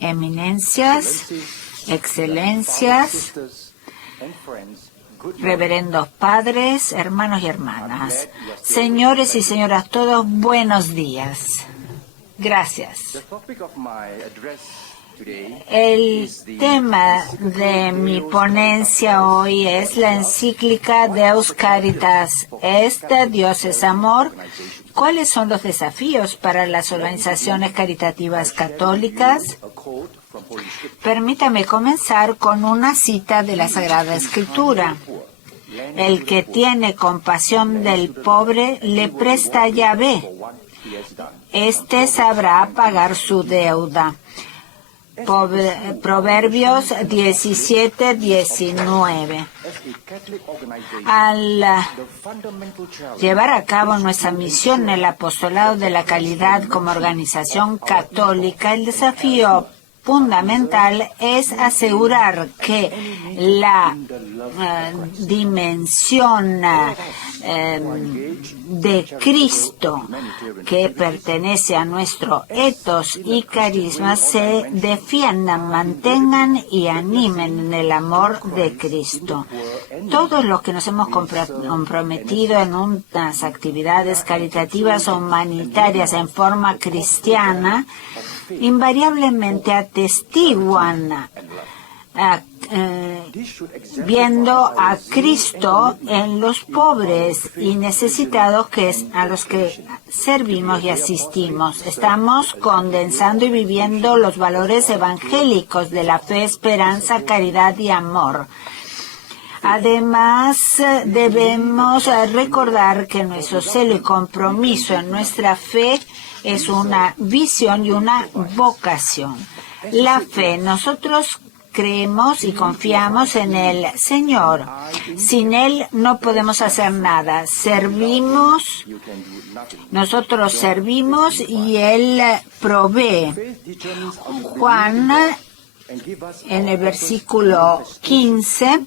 Eminencias, excelencias, reverendos padres, hermanos y hermanas, señores y señoras todos, buenos días. Gracias. El tema de mi ponencia hoy es la encíclica Deus Caritas Est, Dios es amor. ¿Cuáles son los desafíos para las organizaciones caritativas católicas? Permítame comenzar con una cita de la Sagrada Escritura. El que tiene compasión del pobre le presta a Yahvé. Este sabrá pagar su deuda. Proverbios 17:19. Al llevar a cabo nuestra misión en el apostolado de la calidad como organización católica, el desafío fundamental es asegurar que la dimensión de Cristo que pertenece a nuestro ethos y carisma se defiendan, mantengan y animen en el amor de Cristo. Todos los que nos hemos comprometido en unas actividades caritativas o humanitarias en forma cristiana invariablemente atestiguan viendo a Cristo en los pobres y necesitados a los que servimos y asistimos. Estamos condensando y viviendo los valores evangélicos de la fe, esperanza, caridad y amor. Además, debemos recordar que nuestro celo y compromiso en nuestra fe es una visión y una vocación. La fe, nosotros creemos y confiamos en el Señor. Sin Él no podemos hacer nada. Nosotros servimos y Él provee. Juan, en el versículo 15,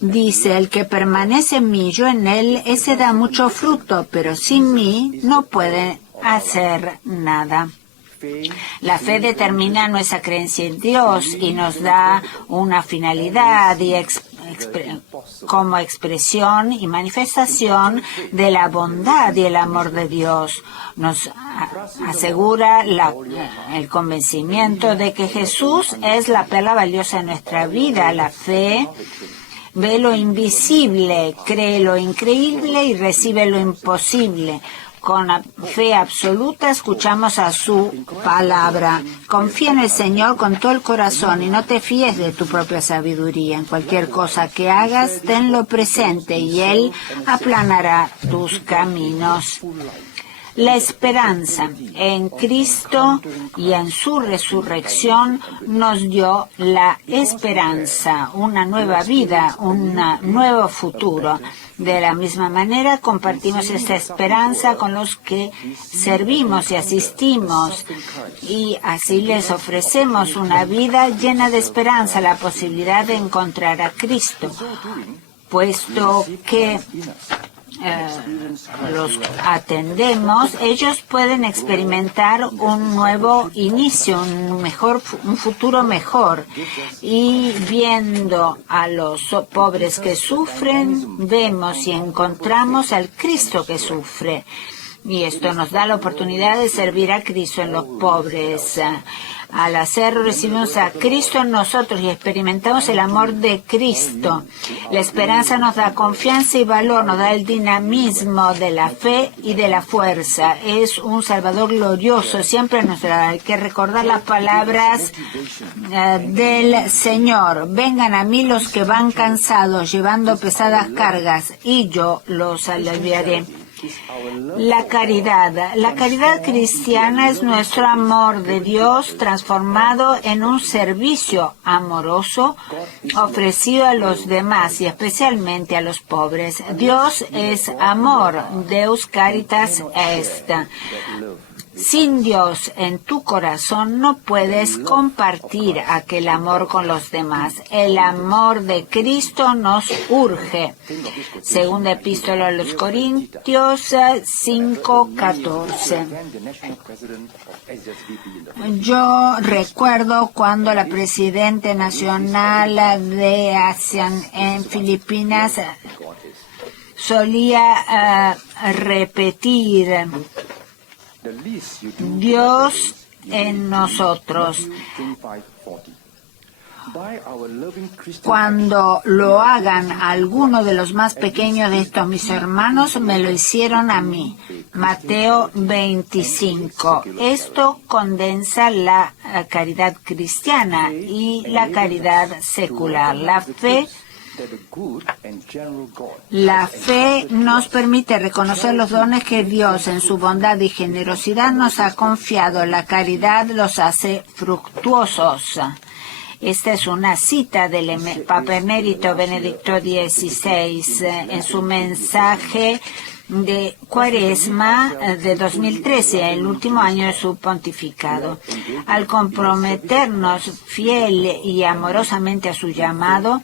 dice, el que permanece en mí, yo en él, ese da mucho fruto, pero sin mí no puede hacer nada. La fe determina nuestra creencia en Dios y nos da una finalidad y como expresión y manifestación de la bondad y el amor de Dios. Nos asegura el convencimiento de que Jesús es la perla valiosa de nuestra vida. La fe ve lo invisible, cree lo increíble y recibe lo imposible. Con fe absoluta escuchamos a su palabra. Confía en el Señor con todo el corazón y no te fíes de tu propia sabiduría. En cualquier cosa que hagas, tenlo presente y Él aplanará tus caminos. La esperanza en Cristo y en su resurrección nos dio la esperanza, una nueva vida, un nuevo futuro. De la misma manera, compartimos esta esperanza con los que servimos y asistimos, y así les ofrecemos una vida llena de esperanza, la posibilidad de encontrar a Cristo, puesto que los atendemos, ellos pueden experimentar un nuevo inicio, un futuro mejor. Y viendo a los pobres que sufren, vemos y encontramos al Cristo que sufre. Y esto nos da la oportunidad de servir a Cristo en los pobres. Al hacerlo, recibimos a Cristo en nosotros y experimentamos el amor de Cristo. La esperanza nos da confianza y valor, nos da el dinamismo de la fe y de la fuerza. Es un Salvador glorioso. Siempre hay que recordar las palabras del Señor. Vengan a mí los que van cansados, llevando pesadas cargas, y yo los aliviaré. La caridad cristiana es nuestro amor de Dios transformado en un servicio amoroso ofrecido a los demás y especialmente a los pobres. Dios es amor, Deus Caritas Est. Sin Dios en tu corazón no puedes compartir aquel amor con los demás. El amor de Cristo nos urge. Segunda epístola a los Corintios 5:14. Yo recuerdo cuando la presidenta nacional de ASEAN en Filipinas solía repetir: Dios en nosotros. Cuando lo hagan a alguno de los más pequeños de estos mis hermanos, me lo hicieron a mí. Mateo 25. Esto condensa la caridad cristiana y la caridad secular. La fe nos permite reconocer los dones que Dios en su bondad y generosidad nos ha confiado. La caridad los hace fructuosos. Esta es una cita del Papa Emérito Benedicto XVI en su mensaje de Cuaresma de 2013, el último año de su pontificado. Al comprometernos fiel y amorosamente a su llamado,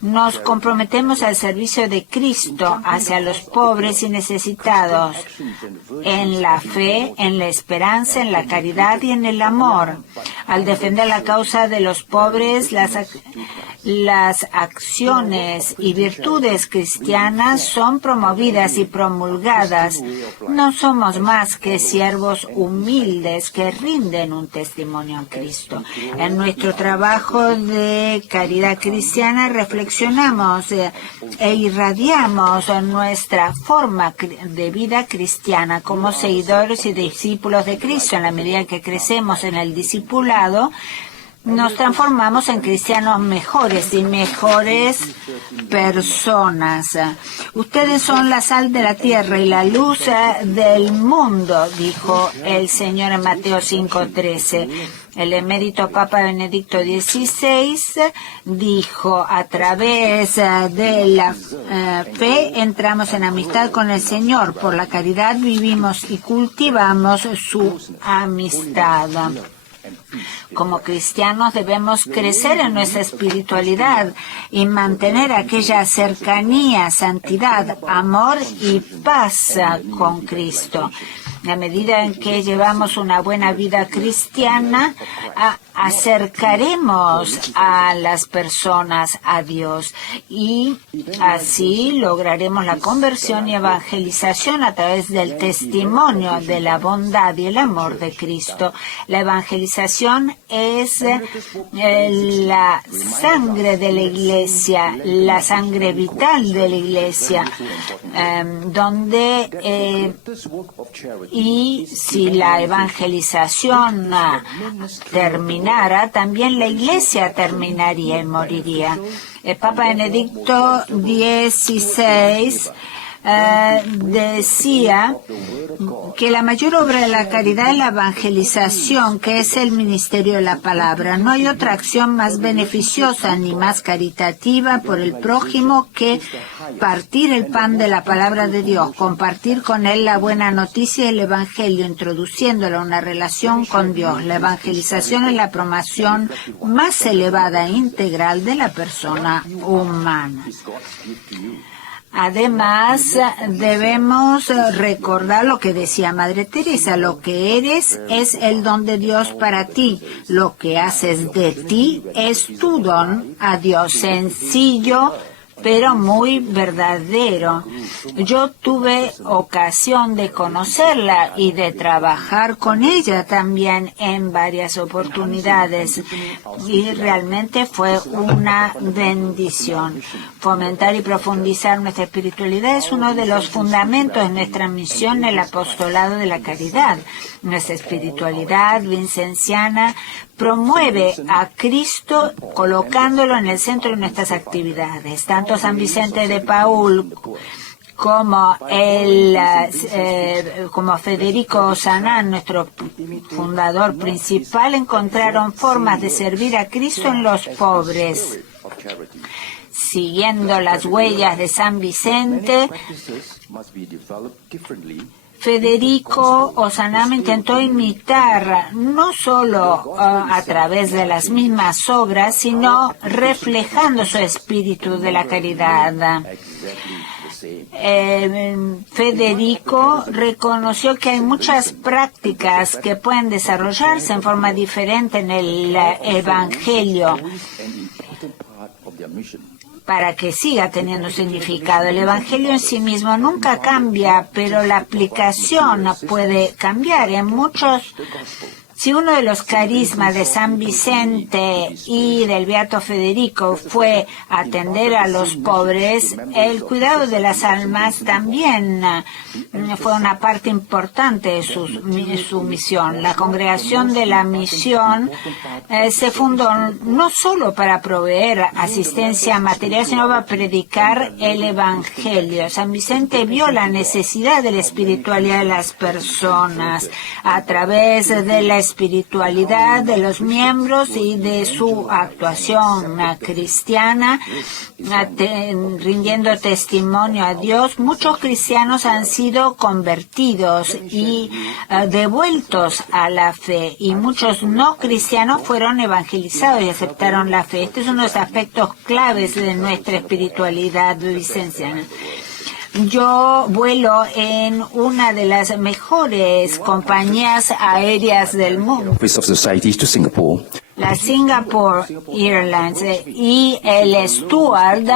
nos comprometemos al servicio de Cristo hacia los pobres y necesitados, en la fe, en la esperanza, en la caridad y en el amor. Al defender la causa de los pobres, las acciones y virtudes cristianas son promovidas y promulgadas. No somos más que siervos humildes que rinden un testimonio a Cristo. En nuestro trabajo de caridad cristiana reflexionamos e irradiamos nuestra forma de vida cristiana como seguidores y discípulos de Cristo. En la medida en que crecemos en el discipulado, nos transformamos en cristianos mejores y mejores personas. Ustedes son la sal de la tierra y la luz del mundo, dijo el Señor en Mateo 5:13. El emérito Papa Benedicto XVI dijo: a través de la fe entramos en amistad con el Señor. Por la caridad vivimos y cultivamos su amistad. Como cristianos debemos crecer en nuestra espiritualidad y mantener aquella cercanía, santidad, amor y paz con Cristo. A medida en que llevamos una buena vida cristiana, acercaremos a las personas a Dios y así lograremos la conversión y evangelización a través del testimonio de la bondad y el amor de Cristo. La evangelización es la sangre de la Iglesia, la sangre vital de la Iglesia, y si la evangelización terminara, también la Iglesia terminaría y moriría. El Papa Benedicto XVI decía que la mayor obra de la caridad es la evangelización, que es el ministerio de la palabra. No hay otra acción más beneficiosa ni más caritativa por el prójimo que partir el pan de la palabra de Dios, compartir con él la buena noticia del Evangelio, introduciéndolo a una relación con Dios. La evangelización es la promoción más elevada e integral de la persona humana. Además, debemos recordar lo que decía Madre Teresa: lo que eres es el don de Dios para ti, lo que haces de ti es tu don a Dios. Sencillo, pero muy verdadero. Yo tuve ocasión de conocerla y de trabajar con ella también en varias oportunidades y realmente fue una bendición. Fomentar y profundizar nuestra espiritualidad es uno de los fundamentos de nuestra misión, el apostolado de la caridad. Nuestra espiritualidad vincenciana promueve a Cristo colocándolo en el centro de nuestras actividades. Tanto San Vicente de Paúl como Federico Sanán, nuestro fundador principal, encontraron formas de servir a Cristo en los pobres. Siguiendo las huellas de San Vicente, Federico Osanami intentó imitar no solo a través de las mismas obras, sino reflejando su espíritu de la caridad. Federico reconoció que hay muchas prácticas que pueden desarrollarse en forma diferente en el Evangelio para que siga teniendo significado. El Evangelio en sí mismo nunca cambia, pero la aplicación puede cambiar. Si uno de los carismas de San Vicente y del Beato Federico fue atender a los pobres, el cuidado de las almas también fue una parte importante de su misión. La congregación de la misión se fundó no solo para proveer asistencia material, sino para predicar el Evangelio. San Vicente vio la necesidad de la espiritualidad de las personas a través de la espiritualidad de los miembros y de su actuación cristiana, rindiendo testimonio a Dios. Muchos cristianos han sido convertidos y devueltos a la fe, y muchos no cristianos fueron evangelizados y aceptaron la fe. Este es uno de los aspectos claves de nuestra espiritualidad vicenciana. Yo vuelo en una de las mejores compañías aéreas del mundo, la Singapore Airlines, y el steward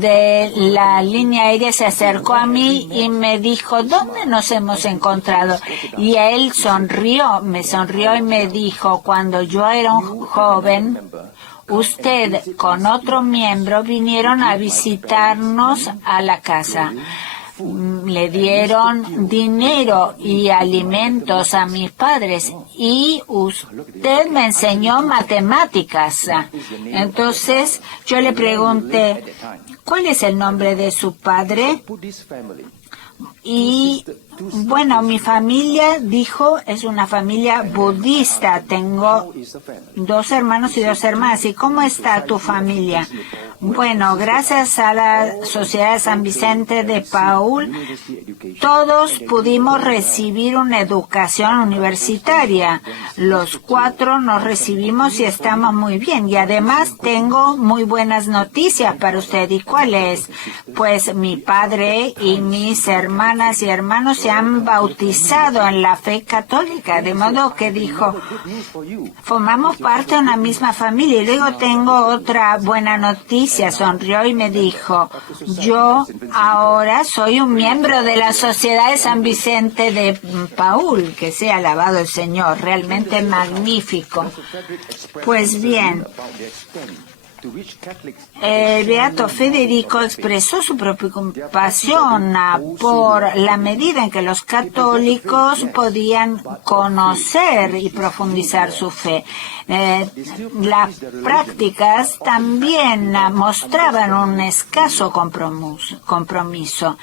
de la línea aérea se acercó a mí y me dijo: ¿dónde nos hemos encontrado? Y él me sonrió y me dijo: cuando yo era un joven, usted con otro miembro vinieron a visitarnos a la casa. Le dieron dinero y alimentos a mis padres y usted me enseñó matemáticas. Entonces yo le pregunté: ¿cuál es el nombre de su padre? Y bueno, mi familia, dijo, es una familia budista. Tengo 2 hermanos y 2 hermanas. ¿Y cómo está tu familia? Bueno, gracias a la Sociedad de San Vicente de Paúl, todos pudimos recibir una educación universitaria. Los 4 nos recibimos y estamos muy bien. Y además tengo muy buenas noticias para usted. ¿Y cuál es? Pues mi padre y mis hermanas y hermanos se han bautizado en la fe católica, de modo que dijo: formamos parte de una misma familia. Y luego tengo otra buena noticia. Sonrió y me dijo: yo ahora soy un miembro de la Sociedad de San Vicente de Paúl. Que sea alabado el Señor, realmente magnífico. Pues bien, el Beato Federico expresó su preocupación por la medida en que los católicos podían conocer y profundizar su fe. Las prácticas también mostraban un escaso compromiso.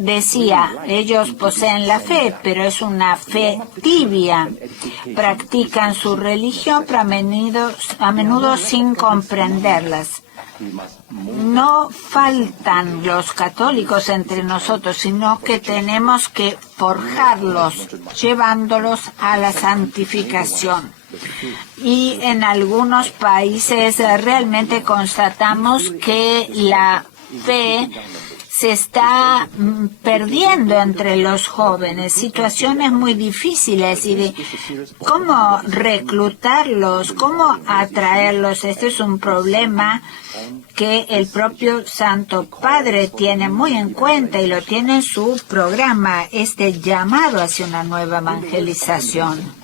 Decía: ellos poseen la fe, pero es una fe tibia. Practican su religión, pero a menudo sin comprenderlas. No faltan los católicos entre nosotros, sino que tenemos que forjarlos, llevándolos a la santificación. Y en algunos países realmente constatamos que la fe se está perdiendo entre los jóvenes. Situaciones muy difíciles y de cómo reclutarlos, cómo atraerlos. Este es un problema que el propio Santo Padre tiene muy en cuenta y lo tiene en su programa, este llamado hacia una nueva evangelización.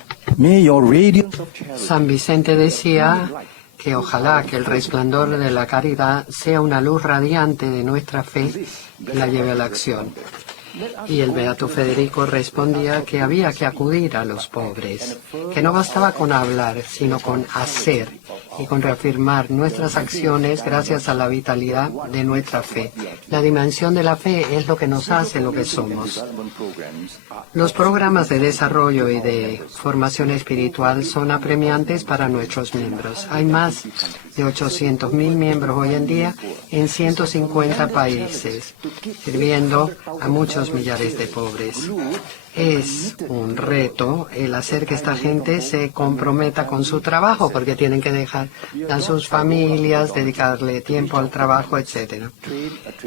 San Vicente decía que ojalá que el resplandor de la caridad sea una luz radiante de nuestra fe que la lleve a la acción. Y el Beato Federico respondía que había que acudir a los pobres, que no bastaba con hablar, sino con hacer, y con reafirmar nuestras acciones gracias a la vitalidad de nuestra fe. La dimensión de la fe es lo que nos hace lo que somos. Los programas de desarrollo y de formación espiritual son apremiantes para nuestros miembros. Hay más de 800.000 miembros hoy en día en 150 países, sirviendo a muchos millares de pobres. Es un reto el hacer que esta gente se comprometa con su trabajo, porque tienen que dejar a sus familias, dedicarle tiempo al trabajo, etcétera.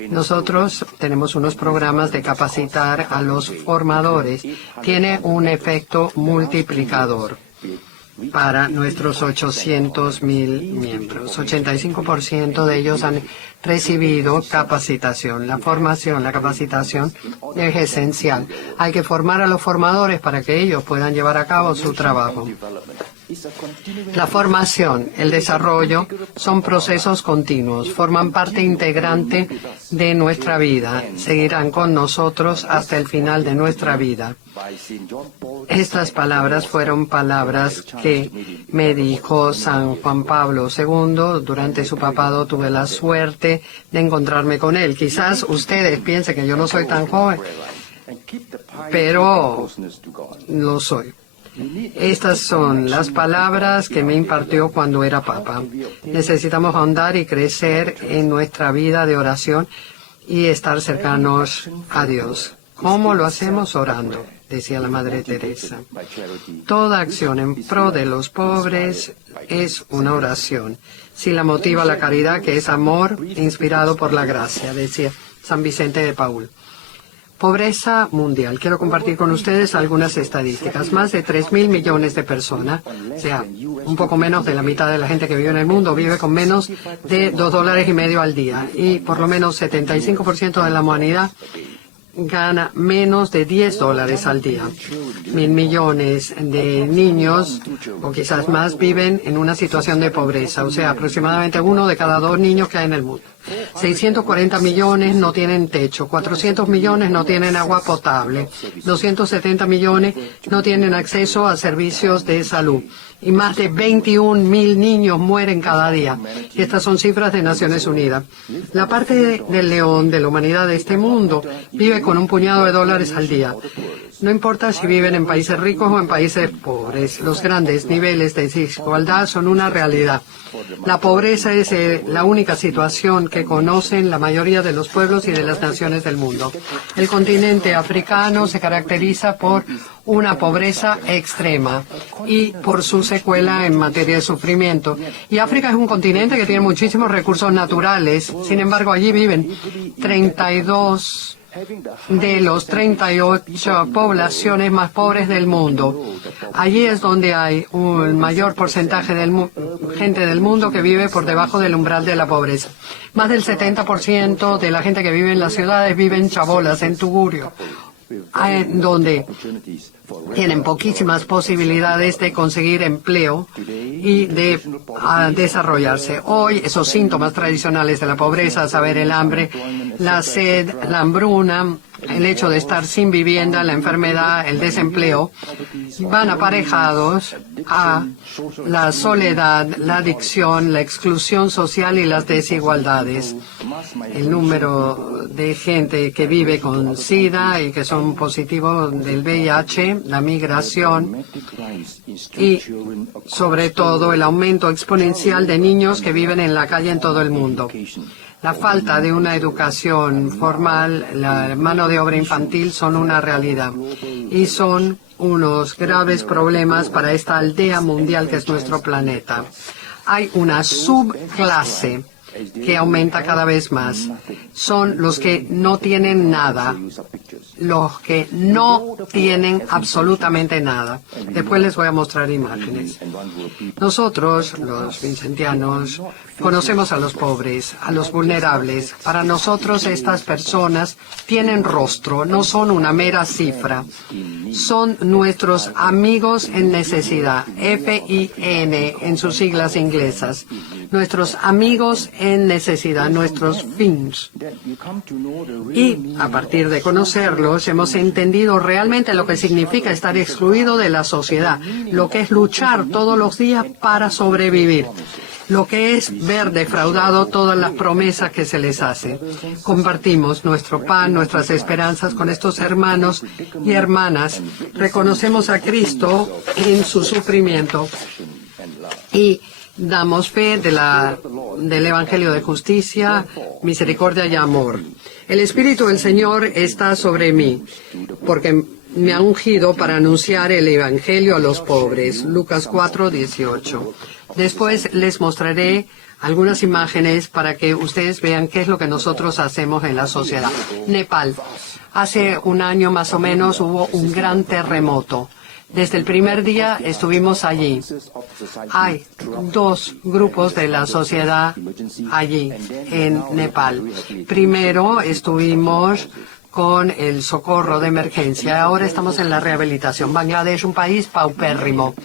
Nosotros tenemos unos programas de capacitar a los formadores. Tiene un efecto multiplicador para nuestros 800.000 miembros. 85% de ellos han recibido capacitación. La formación, la capacitación es esencial. Hay que formar a los formadores para que ellos puedan llevar a cabo su trabajo. La formación, el desarrollo, son procesos continuos, forman parte integrante de nuestra vida, seguirán con nosotros hasta el final de nuestra vida. Estas palabras fueron palabras que me dijo San Juan Pablo II. Durante su papado tuve la suerte de encontrarme con él. Quizás ustedes piensen que yo no soy tan joven, pero lo soy. Estas son las palabras que me impartió cuando era papa. Necesitamos ahondar y crecer en nuestra vida de oración y estar cercanos a Dios. ¿Cómo lo hacemos? Orando, decía la Madre Teresa. Toda acción en pro de los pobres es una oración. Si la motiva la caridad, que es amor inspirado por la gracia, decía San Vicente de Paúl. Pobreza mundial. Quiero compartir con ustedes algunas estadísticas. Más de 3.000 millones de personas, o sea, un poco menos de la mitad de la gente que vive en el mundo, vive con menos de $2.50 al día. Y por lo menos 75% de la humanidad gana menos de $10 al día. 1.000 millones de niños, o quizás más, viven en una situación de pobreza, o sea, aproximadamente 1 de cada 2 niños que hay en el mundo. 640 millones no tienen techo, 400 millones no tienen agua potable, 270 millones no tienen acceso a servicios de salud y más de 21.000 niños mueren cada día. Y estas son cifras de Naciones Unidas. La parte del león de la humanidad de este mundo vive con un puñado de dólares al día. No importa si viven en países ricos o en países pobres, los grandes niveles de desigualdad son una realidad. La pobreza es la única situación que conocen la mayoría de los pueblos y de las naciones del mundo. El continente africano se caracteriza por una pobreza extrema y por su secuela en materia de sufrimiento. Y África es un continente que tiene muchísimos recursos naturales. Sin embargo, allí viven 32 de los 38 poblaciones más pobres del mundo. Allí es donde hay un mayor porcentaje de gente del mundo que vive por debajo del umbral de la pobreza. Más del 70% de la gente que vive en las ciudades vive en chabolas, en tugurio, donde tienen poquísimas posibilidades de conseguir empleo y de desarrollarse. Hoy, esos síntomas tradicionales de la pobreza, a saber, el hambre, la sed, la hambruna, el hecho de estar sin vivienda, la enfermedad, el desempleo, van aparejados a la soledad, la adicción, la exclusión social y las desigualdades. El número de gente que vive con SIDA y que son positivos del VIH, la migración y, sobre todo, el aumento exponencial de niños que viven en la calle en todo el mundo. La falta de una educación formal, la mano de obra infantil son una realidad y son unos graves problemas para esta aldea mundial que es nuestro planeta. Hay una subclase que aumenta cada vez más. Son los que no tienen nada, los que no tienen absolutamente nada. Después les voy a mostrar imágenes. Nosotros, los vincentianos, conocemos a los pobres, a los vulnerables. Para nosotros estas personas tienen rostro, no son una mera cifra. Son nuestros amigos en necesidad, FIN en sus siglas inglesas. Nuestros amigos en necesidad, nuestros FINs. Y a partir de conocerlos hemos entendido realmente lo que significa estar excluido de la sociedad, lo que es luchar todos los días para sobrevivir. lo que es ver defraudado todas las promesas que se les hace. Compartimos nuestro pan, nuestras esperanzas con estos hermanos y hermanas. Reconocemos a Cristo en su sufrimiento y damos fe del Evangelio de justicia, misericordia y amor. El Espíritu del Señor está sobre mí, porque me ha ungido para anunciar el Evangelio a los pobres. Lucas 4:18. Después les mostraré algunas imágenes para que ustedes vean qué es lo que nosotros hacemos en la sociedad. Nepal. Hace un año más o menos hubo un gran terremoto. Desde el primer día estuvimos allí. Hay 2 grupos de la sociedad allí, en Nepal. Primero estuvimos con el socorro de emergencia. Ahora estamos en la rehabilitación. Bangladesh, un país paupérrimo.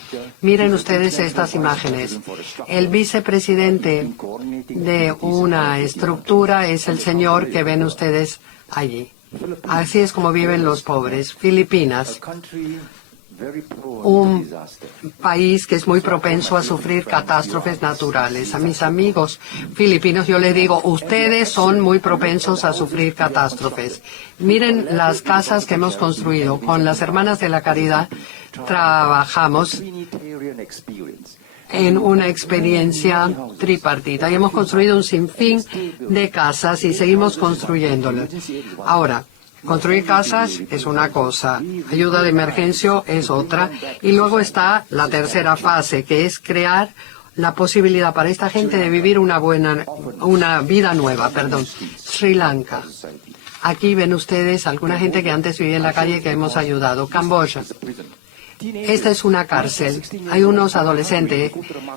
Miren ustedes estas imágenes. El vicepresidente de una estructura es el señor que ven ustedes allí. Así es como viven los pobres. Filipinas. Un país que es muy propenso a sufrir catástrofes naturales. A mis amigos filipinos yo les digo, ustedes son muy propensos a sufrir catástrofes. Miren las casas que hemos construido. Con las Hermanas de la Caridad trabajamos en una experiencia tripartita y hemos construido un sinfín de casas y seguimos construyéndolas. Ahora, construir casas es una cosa, ayuda de emergencia es otra, y luego está la tercera fase, que es crear la posibilidad para esta gente de vivir una vida nueva. Sri Lanka. Aquí ven ustedes alguna gente que antes vivía en la calle que hemos ayudado. Camboya. Esta es una cárcel. Hay unos adolescentes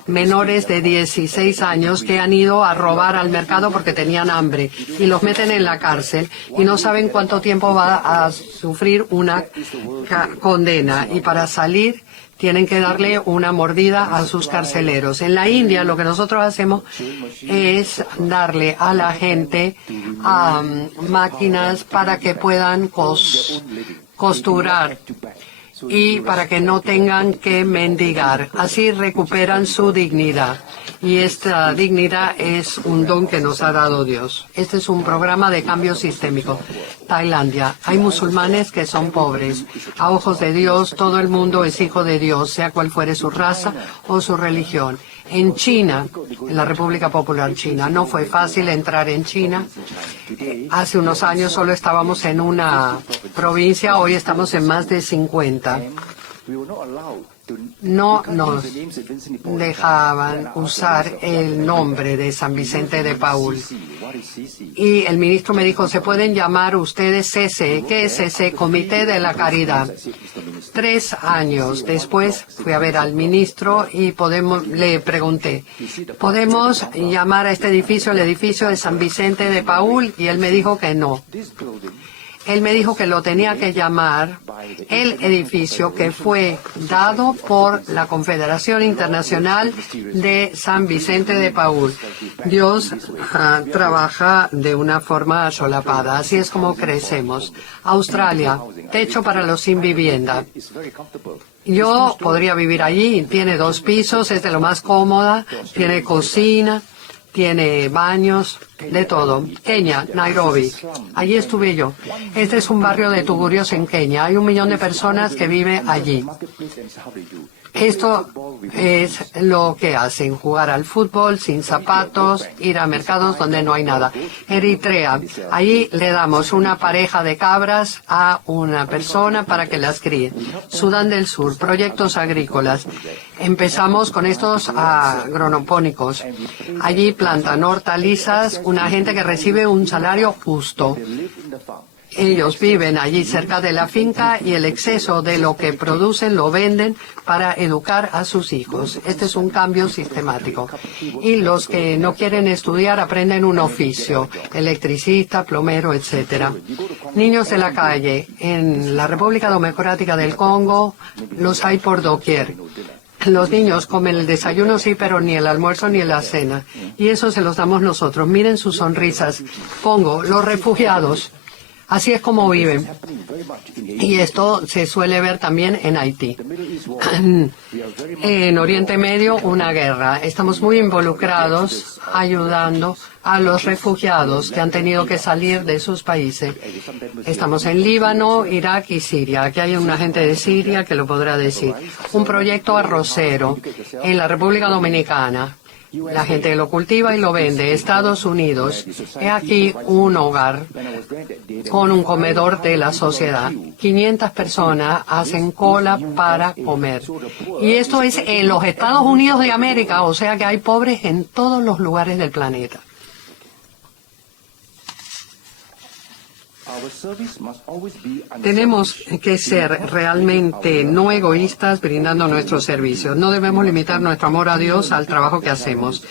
menores de 16 años que han ido a robar al mercado porque tenían hambre y los meten en la cárcel y no saben cuánto tiempo va a sufrir una condena, y para salir tienen que darle una mordida a sus carceleros. En la India lo que nosotros hacemos es darle a la gente máquinas para que puedan costurar y para que no tengan que mendigar. Así recuperan su dignidad. Y esta dignidad es un don que nos ha dado Dios. Este es un programa de cambio sistémico. Tailandia. Hay musulmanes que son pobres. A ojos de Dios, todo el mundo es hijo de Dios, sea cual fuere su raza o su religión. En China, en la República Popular China, no fue fácil entrar en China. Hace unos años solo estábamos en una provincia, hoy estamos en más de 50. No nos dejaban usar el nombre de San Vicente de Paúl. Y el ministro me dijo, ¿se pueden llamar ustedes CC? ¿Qué es CC? Comité de la Caridad. 3 años después fui a ver al ministro y le pregunté, ¿podemos llamar a este edificio el edificio de San Vicente de Paúl? Y él me dijo que no. Él me dijo que lo tenía que llamar el edificio que fue dado por la Confederación Internacional de San Vicente de Paúl. Dios trabaja de una forma solapada. Así es como crecemos. Australia, techo para los sin vivienda. Yo podría vivir allí. Tiene 2 pisos, es de lo más cómoda, tiene cocina, tiene baños, de todo. Kenia, Nairobi. Allí estuve yo. Este es un barrio de tugurios en Kenia. Hay 1 millón de personas que viven allí. Esto es lo que hacen, jugar al fútbol sin zapatos, ir a mercados donde no hay nada. Eritrea, allí le damos una pareja de cabras a una persona para que las críe. Sudán del Sur, proyectos agrícolas. Empezamos con estos agronopónicos. Allí plantan hortalizas, una gente que recibe un salario justo. Ellos viven allí cerca de la finca y el exceso de lo que producen lo venden para educar a sus hijos. Este es un cambio sistemático. Y los que no quieren estudiar aprenden un oficio, electricista, plomero, etcétera. Niños de la calle. En la República Democrática del Congo los hay por doquier. Los niños comen el desayuno, sí, pero ni el almuerzo ni la cena. Y eso se los damos nosotros. Miren sus sonrisas. Congo, los refugiados. Así es como viven. Y esto se suele ver también en Haití. En Oriente Medio, una guerra. Estamos muy involucrados ayudando a los refugiados que han tenido que salir de sus países. Estamos en Líbano, Irak y Siria. Aquí hay una gente de Siria que lo podrá decir. Un proyecto arrocero en la República Dominicana. La gente lo cultiva y lo vende. Estados Unidos, he aquí un hogar con un comedor de la sociedad. 500 personas hacen cola para comer. Y esto es en los Estados Unidos de América, o sea que hay pobres en todos los lugares del planeta. Tenemos que ser realmente no egoístas brindando nuestros servicios. No debemos limitar nuestro amor a Dios al trabajo que hacemos.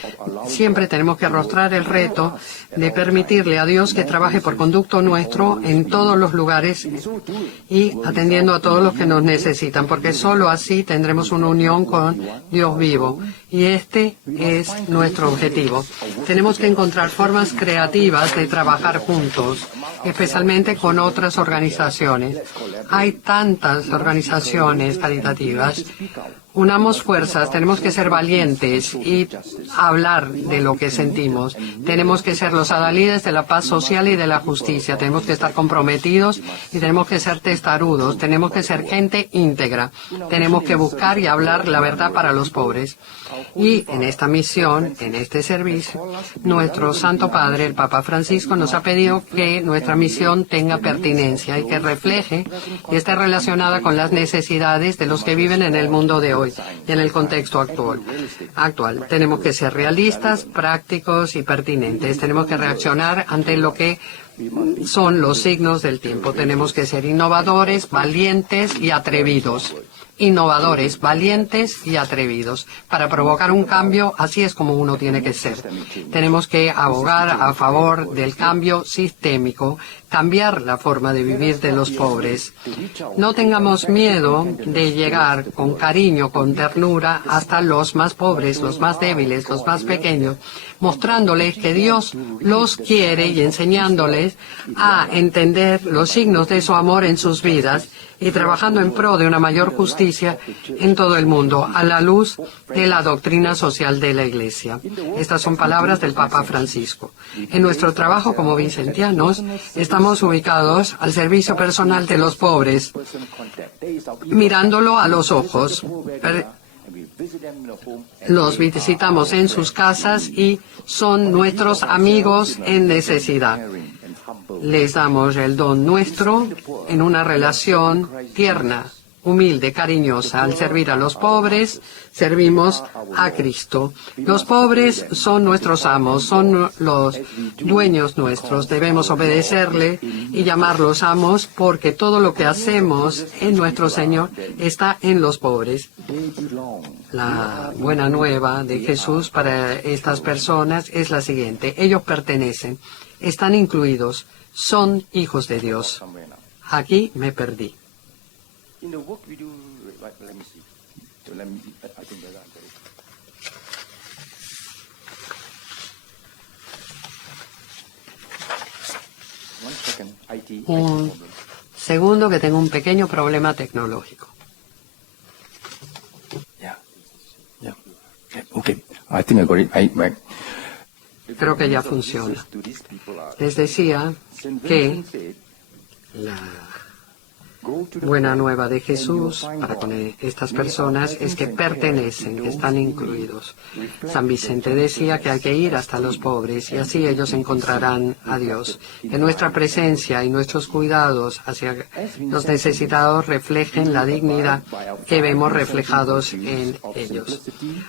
Siempre tenemos que arrostrar el reto de permitirle a Dios que trabaje por conducto nuestro en todos los lugares y atendiendo a todos los que nos necesitan, porque solo así tendremos una unión con Dios vivo. Y este es nuestro objetivo. Tenemos que encontrar formas creativas de trabajar juntos, especialmente con otras organizaciones. Hay tantas organizaciones caritativas. Unamos fuerzas, tenemos que ser valientes y hablar de lo que sentimos. Tenemos que ser los adalides de la paz social y de la justicia. Tenemos que estar comprometidos y tenemos que ser testarudos. Tenemos que ser gente íntegra. Tenemos que buscar y hablar la verdad para los pobres. Y en esta misión, en este servicio, nuestro Santo Padre, el Papa Francisco, nos ha pedido que nuestra misión tenga pertinencia y que refleje y esté relacionada con las necesidades de los que viven en el mundo de hoy y en el contexto actual. Tenemos que ser realistas, prácticos y pertinentes. Tenemos que reaccionar ante lo que son los signos del tiempo. Tenemos que ser innovadores, valientes y atrevidos. Innovadores, valientes y atrevidos. Para provocar un cambio, así es como uno tiene que ser. Tenemos que abogar a favor del cambio sistémico, cambiar la forma de vivir de los pobres. No tengamos miedo de llegar con cariño, con ternura, hasta los más pobres, los más débiles, los más pequeños, mostrándoles que Dios los quiere y enseñándoles a entender los signos de su amor en sus vidas y trabajando en pro de una mayor justicia en todo el mundo, a la luz de la doctrina social de la Iglesia. Estas son palabras del Papa Francisco. En nuestro trabajo como vicentianos, estamos ubicados al servicio personal de los pobres, mirándolo a los ojos. Los visitamos en sus casas y son nuestros amigos en necesidad. Les damos el don nuestro en una relación tierna, humilde, cariñosa. Al servir a los pobres, servimos a Cristo. Los pobres son nuestros amos, son los dueños nuestros. Debemos obedecerle y llamarlos amos porque todo lo que hacemos en nuestro Señor está en los pobres. La buena nueva de Jesús para estas personas es la siguiente. Ellos pertenecen, están incluidos, son hijos de Dios. Aquí me perdí. Un segundo, que tengo un pequeño problema tecnológico. Creo que ya funciona. Les decía que la buena nueva de Jesús para con estas personas es que pertenecen, que están incluidos. San Vicente decía que hay que ir hasta los pobres y así ellos encontrarán a Dios. Que nuestra presencia y nuestros cuidados hacia los necesitados reflejen la dignidad que vemos reflejados en ellos.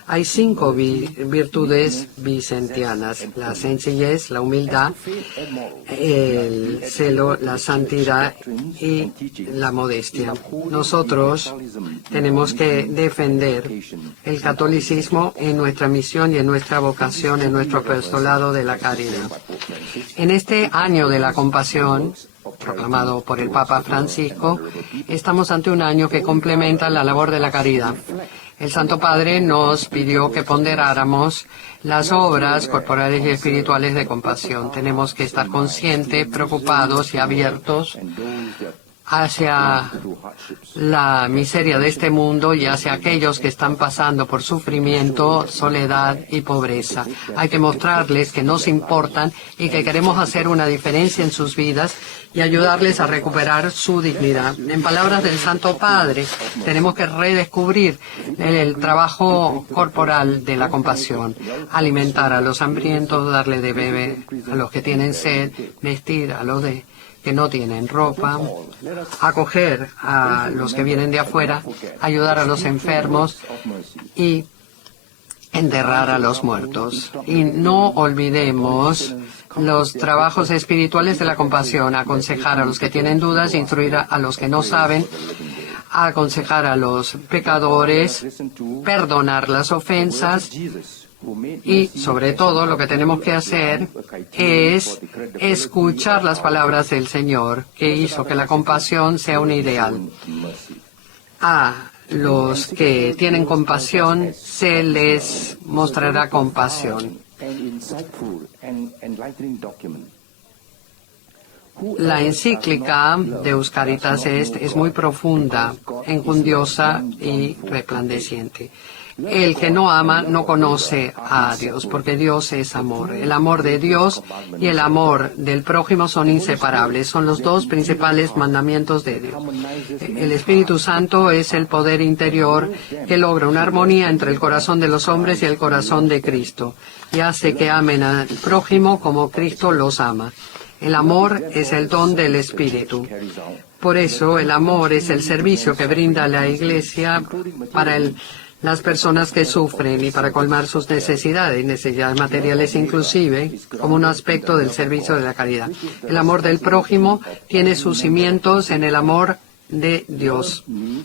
Hay 5 virtudes vicentianas: la sencillez, la humildad, el celo, la santidad y la modestia. Nosotros tenemos que defender el catolicismo en nuestra misión y en nuestra vocación, en nuestro apostolado de la caridad. En este año de la compasión, proclamado por el Papa Francisco, estamos ante un año que complementa la labor de la caridad. El Santo Padre nos pidió que ponderáramos las obras corporales y espirituales de compasión. Tenemos que estar conscientes, preocupados y abiertos hacia la miseria de este mundo y hacia aquellos que están pasando por sufrimiento, soledad y pobreza. Hay que mostrarles que nos importan y que queremos hacer una diferencia en sus vidas y ayudarles a recuperar su dignidad. En palabras del Santo Padre, tenemos que redescubrir el trabajo corporal de la compasión, alimentar a los hambrientos, darle de beber a los que tienen sed, vestir a los que no tienen ropa, acoger a los que vienen de afuera, ayudar a los enfermos y enterrar a los muertos. Y no olvidemos los trabajos espirituales de la compasión, aconsejar a los que tienen dudas, instruir a los que no saben, aconsejar a los pecadores, perdonar las ofensas. Y, sobre todo, lo que tenemos que hacer es escuchar las palabras del Señor, que hizo que la compasión sea un ideal. A los que tienen compasión se les mostrará compasión. La encíclica Deus Caritas Est es muy profunda, enjundiosa y resplandeciente. El que no ama no conoce a Dios, porque Dios es amor. El amor de Dios y el amor del prójimo son inseparables. Son los dos principales mandamientos de Dios. El Espíritu Santo es el poder interior que logra una armonía entre el corazón de los hombres y el corazón de Cristo, y hace que amen al prójimo como Cristo los ama. El amor es el don del Espíritu. Por eso, el amor es el servicio que brinda la Iglesia para las personas que sufren y para colmar sus necesidades materiales inclusive, como un aspecto del servicio de la caridad. El amor del prójimo tiene sus cimientos en el amor de Dios,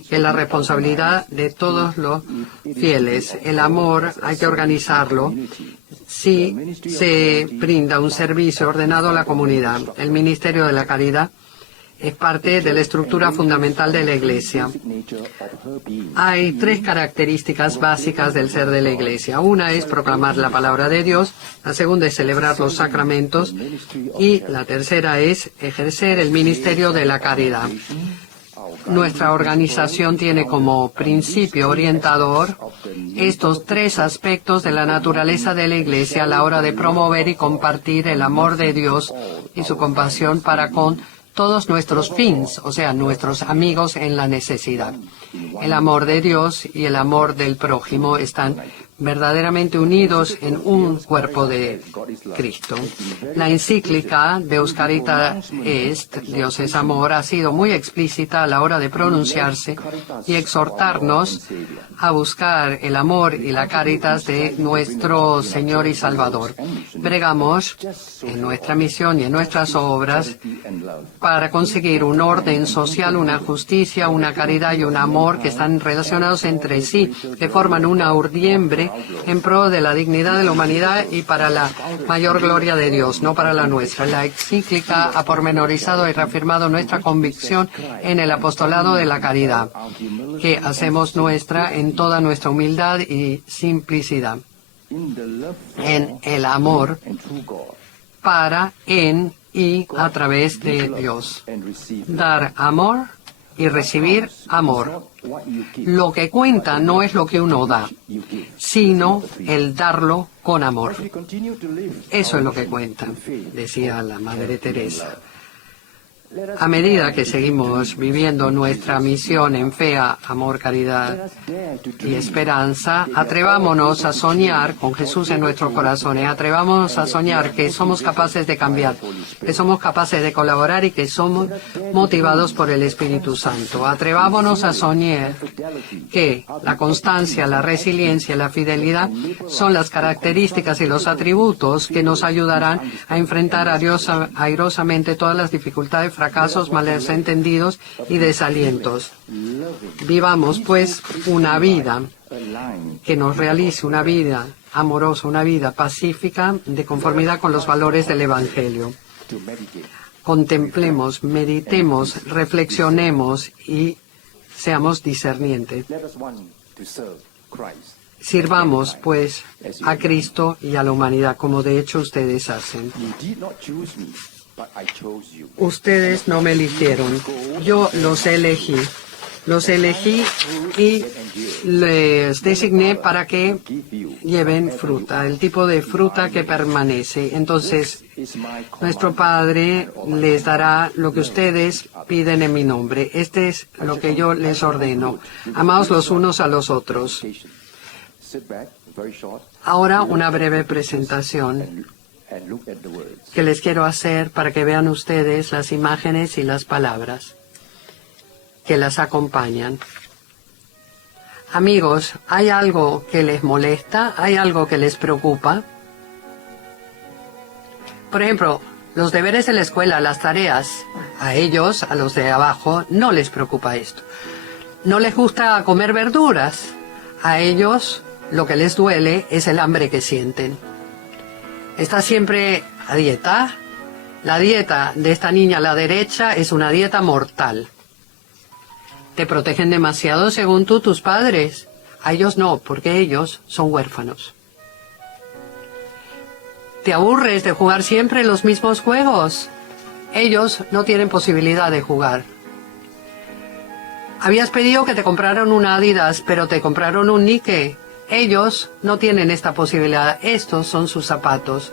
que es la responsabilidad de todos los fieles. El amor hay que organizarlo si se brinda un servicio ordenado a la comunidad. El ministerio de la caridad es parte de la estructura fundamental de la Iglesia. Hay tres características básicas del ser de la Iglesia. Una es proclamar la palabra de Dios, la segunda es celebrar los sacramentos y la tercera es ejercer el ministerio de la caridad. Nuestra organización tiene como principio orientador estos tres aspectos de la naturaleza de la Iglesia a la hora de promover y compartir el amor de Dios y su compasión para con todos nuestros fins, o sea, nuestros amigos en la necesidad. El amor de Dios y el amor del prójimo están verdaderamente unidos en un cuerpo de Cristo. La encíclica Deus Caritas Est, Dios es amor, ha sido muy explícita a la hora de pronunciarse y exhortarnos a buscar el amor y la caritas de nuestro Señor y Salvador. Bregamos en nuestra misión y en nuestras obras para conseguir un orden social, una justicia, una caridad y un amor que están relacionados entre sí, que forman una urdiembre en pro de la dignidad de la humanidad y para la mayor gloria de Dios, no para la nuestra. La encíclica ha pormenorizado y reafirmado nuestra convicción en el apostolado de la caridad, que hacemos nuestra en toda nuestra humildad y simplicidad, en el amor para, en y a través de Dios. Dar amor y recibir amor. Lo que cuenta no es lo que uno da, sino el darlo con amor. Eso es lo que cuenta, decía la Madre Teresa. A medida que seguimos viviendo nuestra misión en fe, amor, caridad y esperanza, atrevámonos a soñar con Jesús en nuestros corazones, atrevámonos a soñar que somos capaces de cambiar, que somos capaces de colaborar y que somos motivados por el Espíritu Santo. Atrevámonos a soñar que la constancia, la resiliencia y la fidelidad son las características y los atributos que nos ayudarán a enfrentar airosamente todas las dificultades, fracasos, malos entendidos y desalientos. Vivamos, pues, una vida que nos realice, una vida amorosa, una vida pacífica, de conformidad con los valores del Evangelio. Contemplemos, meditemos, reflexionemos y seamos discernientes. Sirvamos, pues, a Cristo y a la humanidad, como de hecho ustedes hacen. Ustedes no me eligieron, yo los elegí. Los elegí y les designé para que lleven fruta, el tipo de fruta que permanece. Entonces, nuestro Padre les dará lo que ustedes piden en mi nombre. Este es lo que yo les ordeno. Amaos los unos a los otros. Ahora una breve presentación que les quiero hacer para que vean ustedes las imágenes y las palabras que las acompañan. Amigos, ¿hay algo que les molesta? ¿Hay algo que les preocupa? Por ejemplo, los deberes de la escuela, las tareas. A ellos, a los de abajo, no les preocupa esto. ¿No les gusta comer verduras? A ellos lo que les duele es el hambre que sienten. ¿Está siempre a dieta? La dieta de esta niña a la derecha es una dieta mortal. ¿Te protegen demasiado según tú, tus padres? A ellos no, porque ellos son huérfanos. ¿Te aburres de jugar siempre los mismos juegos? Ellos no tienen posibilidad de jugar. Habías pedido que te compraran una Adidas, pero te compraron un Nike. Ellos no tienen esta posibilidad. Estos son sus zapatos.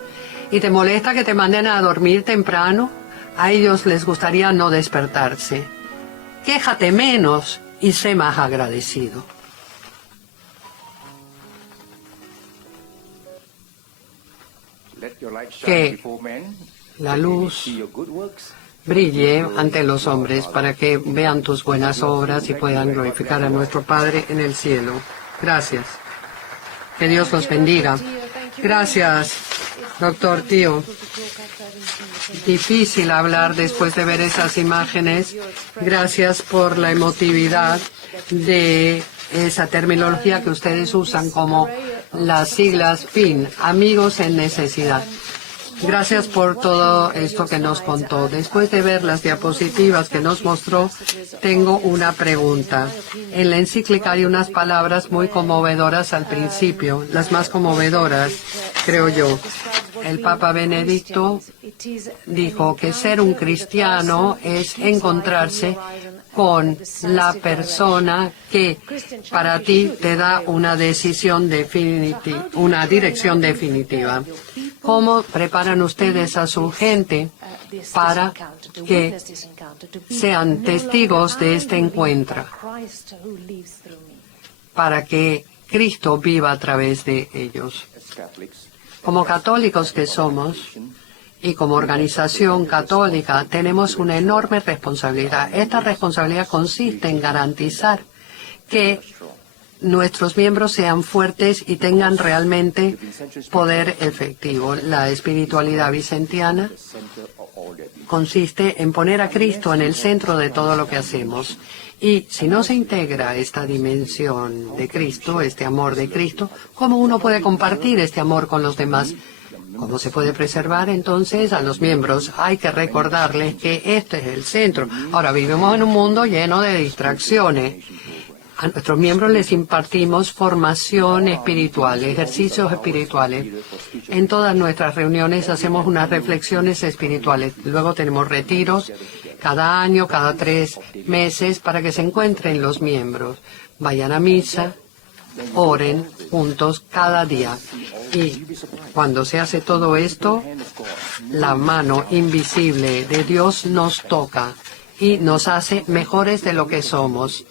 ¿Y te molesta que te manden a dormir temprano? A ellos les gustaría no despertarse. Quéjate menos y sé más agradecido. Que la luz brille ante los hombres para que vean tus buenas obras y puedan glorificar a nuestro Padre en el cielo. Gracias. Que Dios los bendiga. Gracias, doctor Tío. Difícil hablar después de ver esas imágenes. Gracias por la emotividad de esa terminología que ustedes usan como las siglas FIN, Amigos en Necesidad. Gracias por todo esto que nos contó. Después de ver las diapositivas que nos mostró, tengo una pregunta. En la encíclica hay unas palabras muy conmovedoras al principio, las más conmovedoras, creo yo. El Papa Benedicto dijo que ser un cristiano es encontrarse con la persona que para ti te da una decisión definitiva, una dirección definitiva. ¿Cómo preparan ustedes a su gente para que sean testigos de este encuentro? Para que Cristo viva a través de ellos. Como católicos que somos y como organización católica tenemos una enorme responsabilidad. Esta responsabilidad consiste en garantizar que nuestros miembros sean fuertes y tengan realmente poder efectivo. La espiritualidad vicentiana consiste en poner a Cristo en el centro de todo lo que hacemos. Y si no se integra esta dimensión de Cristo, este amor de Cristo, ¿cómo uno puede compartir este amor con los demás? ¿Cómo se puede preservar entonces a los miembros? Hay que recordarles que este es el centro. Ahora vivimos en un mundo lleno de distracciones. A nuestros miembros les impartimos formación espiritual, ejercicios espirituales. En todas nuestras reuniones hacemos unas reflexiones espirituales. Luego tenemos retiros cada año, cada 3 meses, para que se encuentren los miembros. Vayan a misa, oren juntos cada día. Y cuando se hace todo esto, la mano invisible de Dios nos toca y nos hace mejores de lo que somos.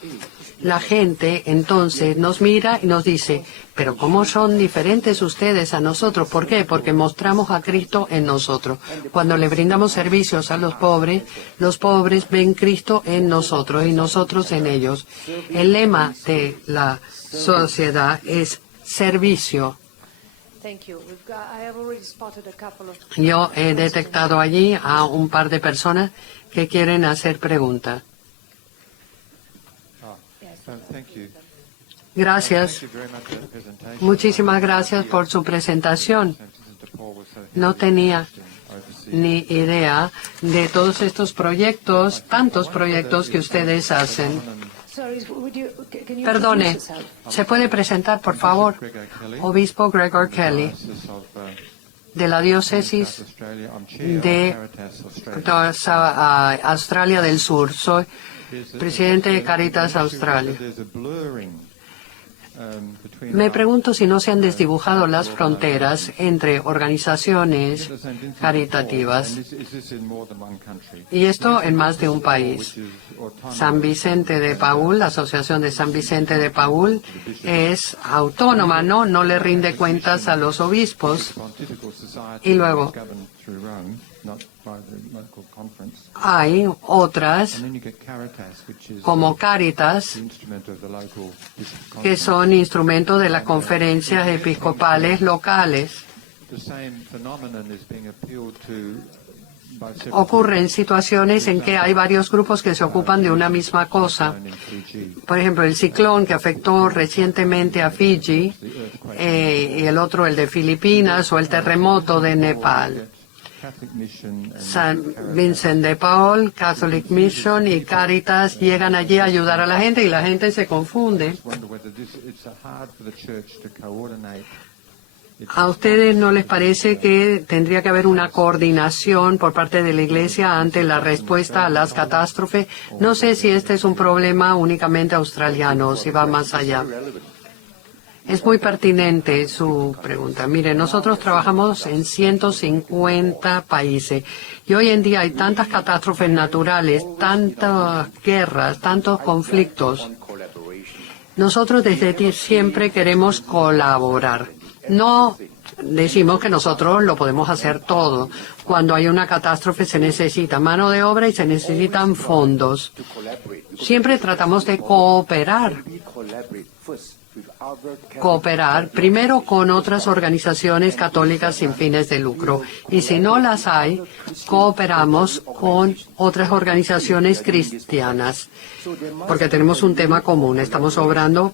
La gente entonces nos mira y nos dice, pero ¿cómo son diferentes ustedes a nosotros? ¿Por qué? Porque mostramos a Cristo en nosotros. Cuando le brindamos servicios a los pobres ven Cristo en nosotros y nosotros en ellos. El lema de la sociedad es servicio. Yo he detectado allí a un par de personas que quieren hacer preguntas. Gracias. Muchísimas gracias por su presentación. No tenía ni idea de todos estos proyectos, tantos proyectos que ustedes hacen. Perdone, ¿se puede presentar, por favor? Obispo Gregor Kelly, de la diócesis de Australia del Sur. Soy presidente de Caritas Australia. Me pregunto si no se han desdibujado las fronteras entre organizaciones caritativas, y esto en más de un país. San Vicente de Paúl, la Asociación de San Vicente de Paúl, es autónoma, no le rinde cuentas a los obispos. Y luego hay otras, como Cáritas, que son instrumentos de las conferencias episcopales locales. Ocurren situaciones en que hay varios grupos que se ocupan de una misma cosa. Por ejemplo, el ciclón que afectó recientemente a Fiji, y el otro, el de Filipinas, o el terremoto de Nepal. San Vincent de Paul, Catholic Mission y Caritas llegan allí a ayudar a la gente y la gente se confunde. ¿A ustedes no les parece que tendría que haber una coordinación por parte de la Iglesia ante la respuesta a las catástrofes? No sé si este es un problema únicamente australiano, si va más allá. Es muy pertinente su pregunta. Mire, nosotros trabajamos en 150 países y hoy en día hay tantas catástrofes naturales, tantas guerras, tantos conflictos. Nosotros desde siempre queremos colaborar. No decimos que nosotros lo podemos hacer todo. Cuando hay una catástrofe se necesita mano de obra y se necesitan fondos. Siempre tratamos de cooperar primero con otras organizaciones católicas sin fines de lucro. Y si no las hay, cooperamos con otras organizaciones cristianas, porque tenemos un tema común. Estamos obrando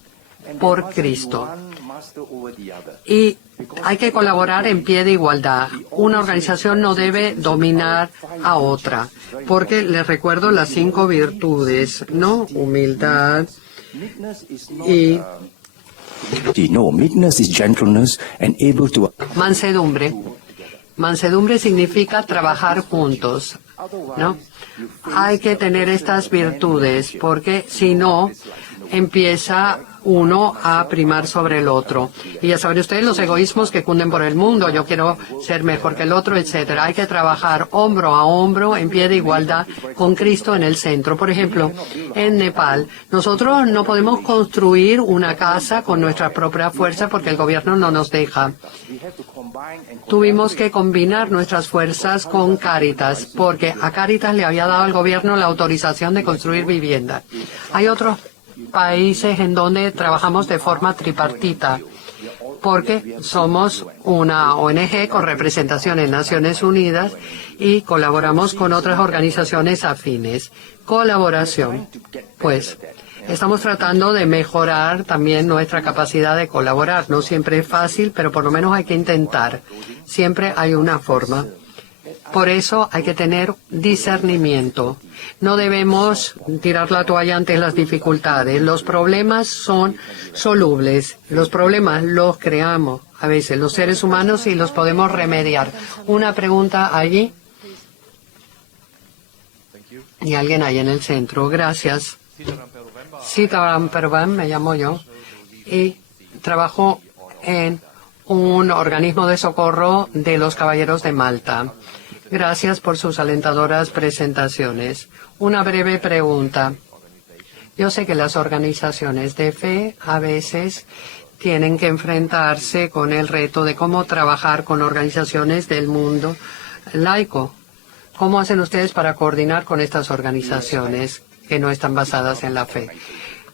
por Cristo. Y hay que colaborar en pie de igualdad. Una organización no debe dominar a otra, porque les recuerdo las 5 virtudes, ¿no? Humildad y meekness is gentleness and able to... mansedumbre. Mansedumbre significa trabajar juntos, ¿no? Hay que tener estas virtudes, porque si no, empieza uno a primar sobre el otro. Y ya saben ustedes los egoísmos que cunden por el mundo. Yo quiero ser mejor que el otro, etcétera. Hay que trabajar hombro a hombro, en pie de igualdad, con Cristo en el centro. Por ejemplo, en Nepal, nosotros no podemos construir una casa con nuestra propia fuerza porque el gobierno no nos deja. Tuvimos que combinar nuestras fuerzas con Cáritas, porque a Cáritas le había dado al gobierno la autorización de construir vivienda. Hay otros países en donde trabajamos de forma tripartita, porque somos una ONG con representación en Naciones Unidas y colaboramos con otras organizaciones afines. Colaboración, pues estamos tratando de mejorar también nuestra capacidad de colaborar. No siempre es fácil, pero por lo menos hay que intentar. Siempre hay una forma. Por eso hay que tener discernimiento. No debemos tirar la toalla ante las dificultades. Los problemas son solubles. Los problemas los creamos a veces los seres humanos y los podemos remediar. Una pregunta allí. Y alguien ahí en el centro. Gracias. Sitaram Pervan, me llamo yo. Y trabajo en un organismo de socorro de los Caballeros de Malta. Gracias por sus alentadoras presentaciones. Una breve pregunta. Yo sé que las organizaciones de fe a veces tienen que enfrentarse con el reto de cómo trabajar con organizaciones del mundo laico. ¿Cómo hacen ustedes para coordinar con estas organizaciones que no están basadas en la fe?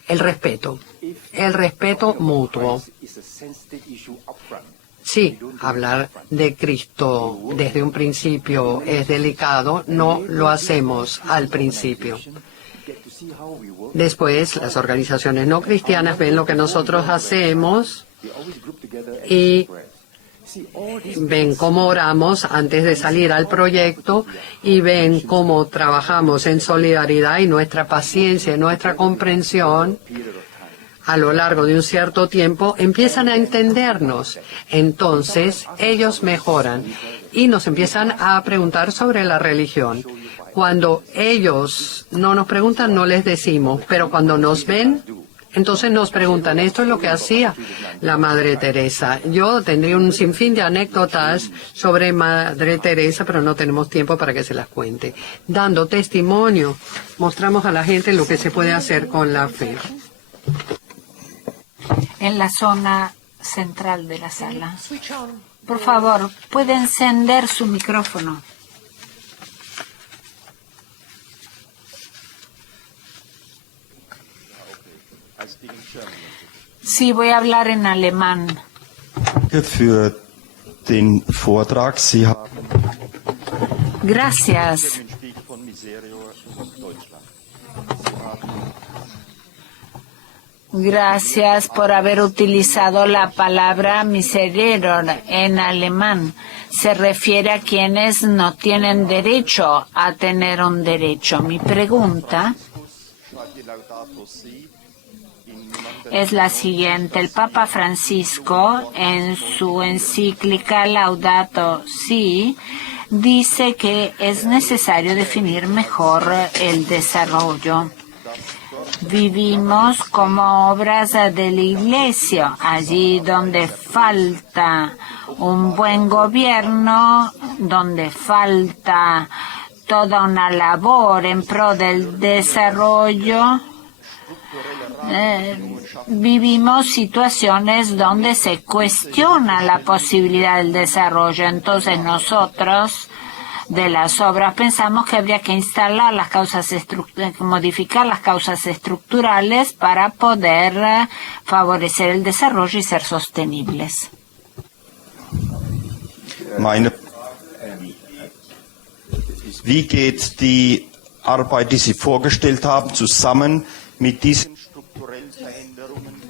El respeto mutuo. Sí, hablar de Cristo desde un principio es delicado, no lo hacemos al principio. Después, las organizaciones no cristianas ven lo que nosotros hacemos y ven cómo oramos antes de salir al proyecto y ven cómo trabajamos en solidaridad y nuestra paciencia, nuestra comprensión a lo largo de un cierto tiempo, empiezan a entendernos. Entonces, ellos mejoran y nos empiezan a preguntar sobre la religión. Cuando ellos no nos preguntan, no les decimos, pero cuando nos ven, entonces nos preguntan. Esto es lo que hacía la Madre Teresa. Yo tendría un sinfín de anécdotas sobre Madre Teresa, pero no tenemos tiempo para que se las cuente. Dando testimonio, mostramos a la gente lo que se puede hacer con la fe. En la zona central de la sala. Por favor, puede encender su micrófono. Sí, voy a hablar en alemán. Für den Vortrag. Sie haben Gracias. Gracias por haber utilizado la palabra miserere en alemán. Se refiere a quienes no tienen derecho a tener un derecho. Mi pregunta es la siguiente. El Papa Francisco, en su encíclica Laudato Si, dice que es necesario definir mejor el desarrollo. Vivimos como obras de la Iglesia, allí donde falta un buen gobierno, donde falta toda una labor en pro del desarrollo. Vivimos situaciones donde se cuestiona la posibilidad del desarrollo. Entonces nosotros de las obras pensamos que habría que instalar las causas modificar las causas estructurales para poder favorecer el desarrollo y ser sostenibles. Wie geht die Arbeit, die Sie vorgestellt haben, zusammen mit diesen strukturellen Veränderungen?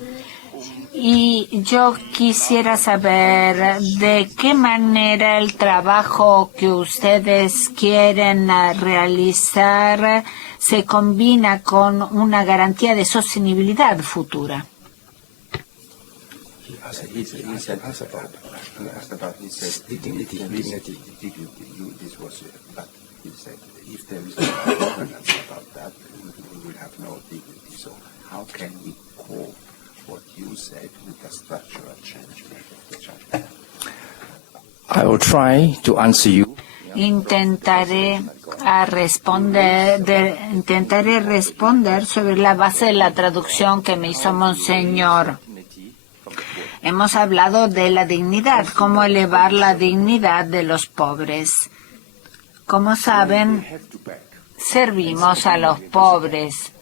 Y yo quisiera saber de qué manera el trabajo que ustedes quieren realizar se combina con una garantía de sostenibilidad futura. I will try to answer you. Intentaré responder sobre la base de la traducción que me hizo Monseñor. Hemos hablado de la dignidad, cómo elevar la dignidad de los pobres. Como saben, servimos a los pobres.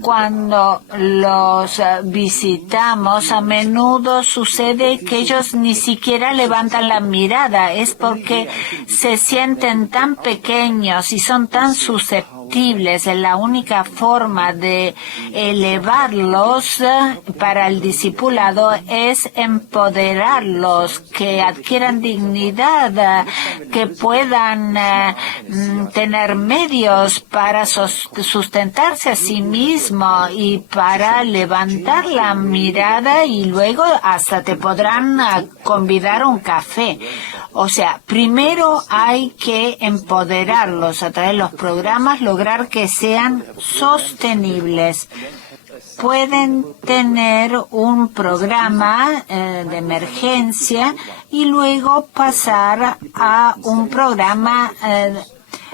Cuando los visitamos, a menudo sucede que ellos ni siquiera levantan la mirada. Es porque se sienten tan pequeños y son tan susceptibles. La única forma de elevarlos para el discipulado es empoderarlos, que adquieran dignidad, que puedan tener medios para sustentarse a sí mismo y para levantar la mirada, y luego hasta te podrán convidar a un café. O sea, primero hay que empoderarlos a través de los programas, lograr que sean sostenibles. Pueden tener un programa de emergencia y luego pasar a un programa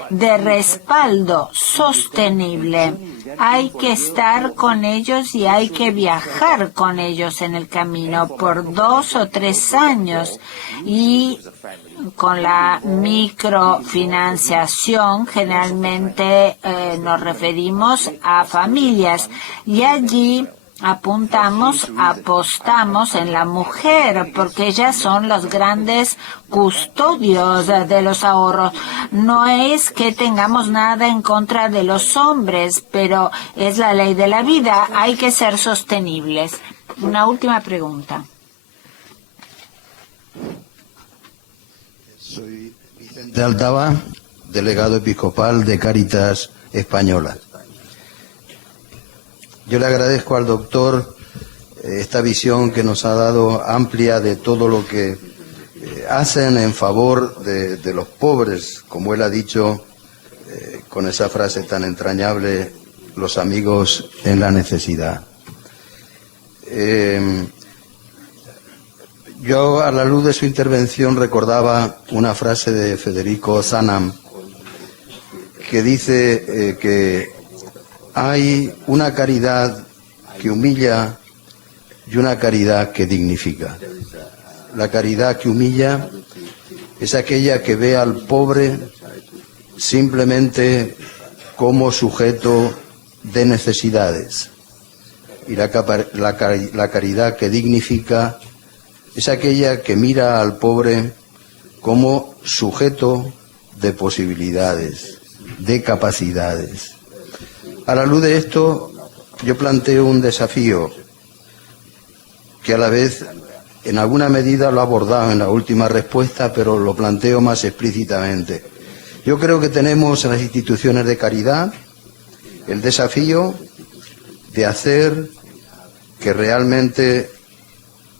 de respaldo sostenible. Hay que estar con ellos y hay que viajar con ellos en el camino por 2 o 3 años, y con la microfinanciación generalmente nos referimos a familias, y allí apostamos en la mujer, porque ellas son los grandes custodios de los ahorros. No es que tengamos nada en contra de los hombres, pero es la ley de la vida, hay que ser sostenibles. Una última pregunta. Soy Vicente Aldaba, delegado episcopal de Cáritas Española. Yo le agradezco al doctor esta visión que nos ha dado amplia de todo lo que hacen en favor de los pobres, como él ha dicho con esa frase tan entrañable, los amigos en la necesidad. Yo, a la luz de su intervención, recordaba una frase de Federico Zanam que dice que hay una caridad que humilla y una caridad que dignifica. La caridad que humilla es aquella que ve al pobre simplemente como sujeto de necesidades. Y la caridad que dignifica es aquella que mira al pobre como sujeto de posibilidades, de capacidades. A la luz de esto, yo planteo un desafío que a la vez, en alguna medida, lo he abordado en la última respuesta, pero lo planteo más explícitamente. Yo creo que tenemos en las instituciones de caridad el desafío de hacer que realmente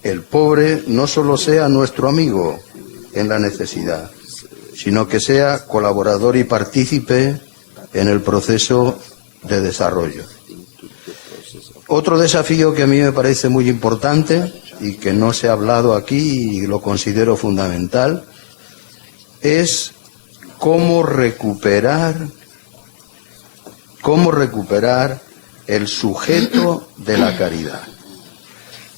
el pobre no solo sea nuestro amigo en la necesidad, sino que sea colaborador y partícipe en el proceso de desarrollo. Otro desafío que a mí me parece muy importante y que no se ha hablado aquí y lo considero fundamental es cómo recuperar el sujeto de la caridad.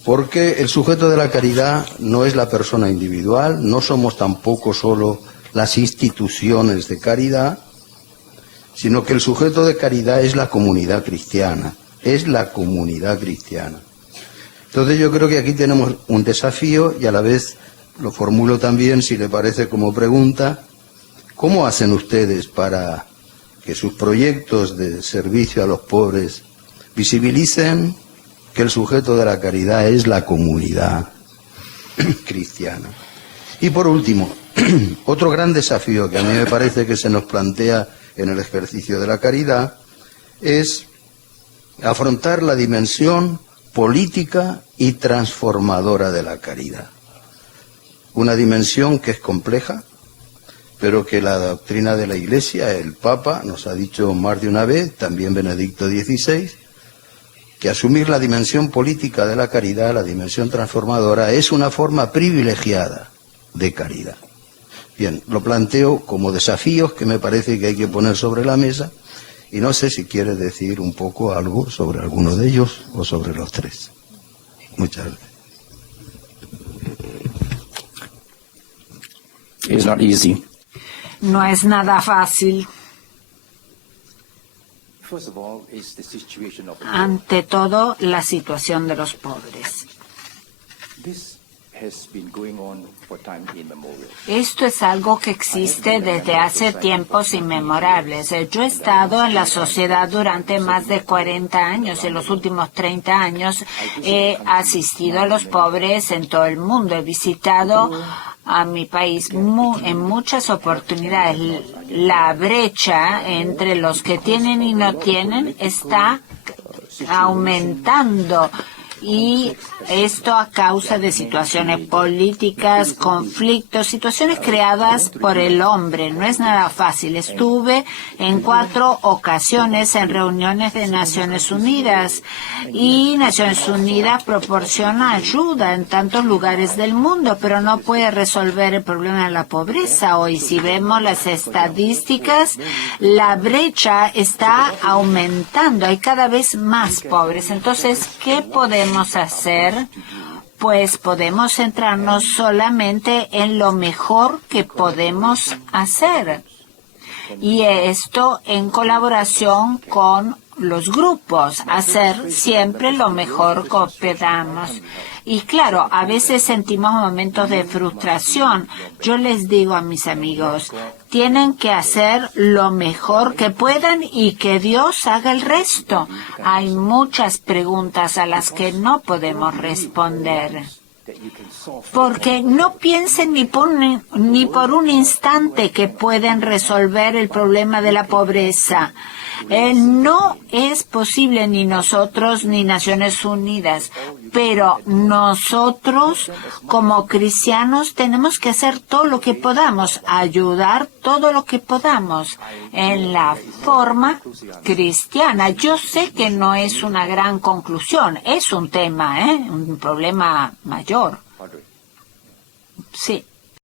Porque el sujeto de la caridad no es la persona individual, no somos tampoco solo las instituciones de caridad, sino que el sujeto de caridad es la comunidad cristiana, Entonces yo creo que aquí tenemos un desafío y a la vez lo formulo también, si le parece, como pregunta, ¿cómo hacen ustedes para que sus proyectos de servicio a los pobres visibilicen que el sujeto de la caridad es la comunidad cristiana? Y por último, otro gran desafío que a mí me parece que se nos plantea en el ejercicio de la caridad es afrontar la dimensión política y transformadora de la caridad. Una dimensión que es compleja, pero que la doctrina de la Iglesia, el Papa, nos ha dicho más de una vez, también Benedicto XVI, que asumir la dimensión política de la caridad, la dimensión transformadora, es una forma privilegiada de caridad. Bien, lo planteo como desafíos que me parece que hay que poner sobre la mesa y no sé si quiere decir un poco algo sobre alguno de ellos o sobre los tres. Muchas gracias. It's not easy. No es nada fácil. Ante todo, la situación de los pobres. Esto es algo que existe desde hace tiempos inmemorables. Yo he estado en la sociedad durante más de 40 años. En los últimos 30 años he asistido a los pobres en todo el mundo. He visitado a mi país en muchas oportunidades. La brecha entre los que tienen y no tienen está aumentando. Y esto a causa de situaciones políticas, conflictos, situaciones creadas por el hombre. No es nada fácil. Estuve en 4 ocasiones en reuniones de Naciones Unidas y Naciones Unidas proporciona ayuda en tantos lugares del mundo, pero no puede resolver el problema de la pobreza. Hoy, si vemos las estadísticas, la brecha está aumentando. Hay cada vez más pobres. Entonces, ¿qué podemos hacer? Pues podemos centrarnos solamente en lo mejor que podemos hacer. Y esto en colaboración con los grupos, hacer siempre lo mejor que podamos. Y claro, a veces sentimos momentos de frustración. Yo les digo a mis amigos, tienen que hacer lo mejor que puedan y que Dios haga el resto. Hay muchas preguntas a las que no podemos responder. Porque no piensen ni por un instante que pueden resolver el problema de la pobreza. No es posible, ni nosotros ni Naciones Unidas Pero nosotros, como cristianos, tenemos que hacer todo lo que podamos, ayudar todo lo que podamos en la forma cristiana. Yo sé que no es una gran conclusión, es un tema, un problema mayor. Sí.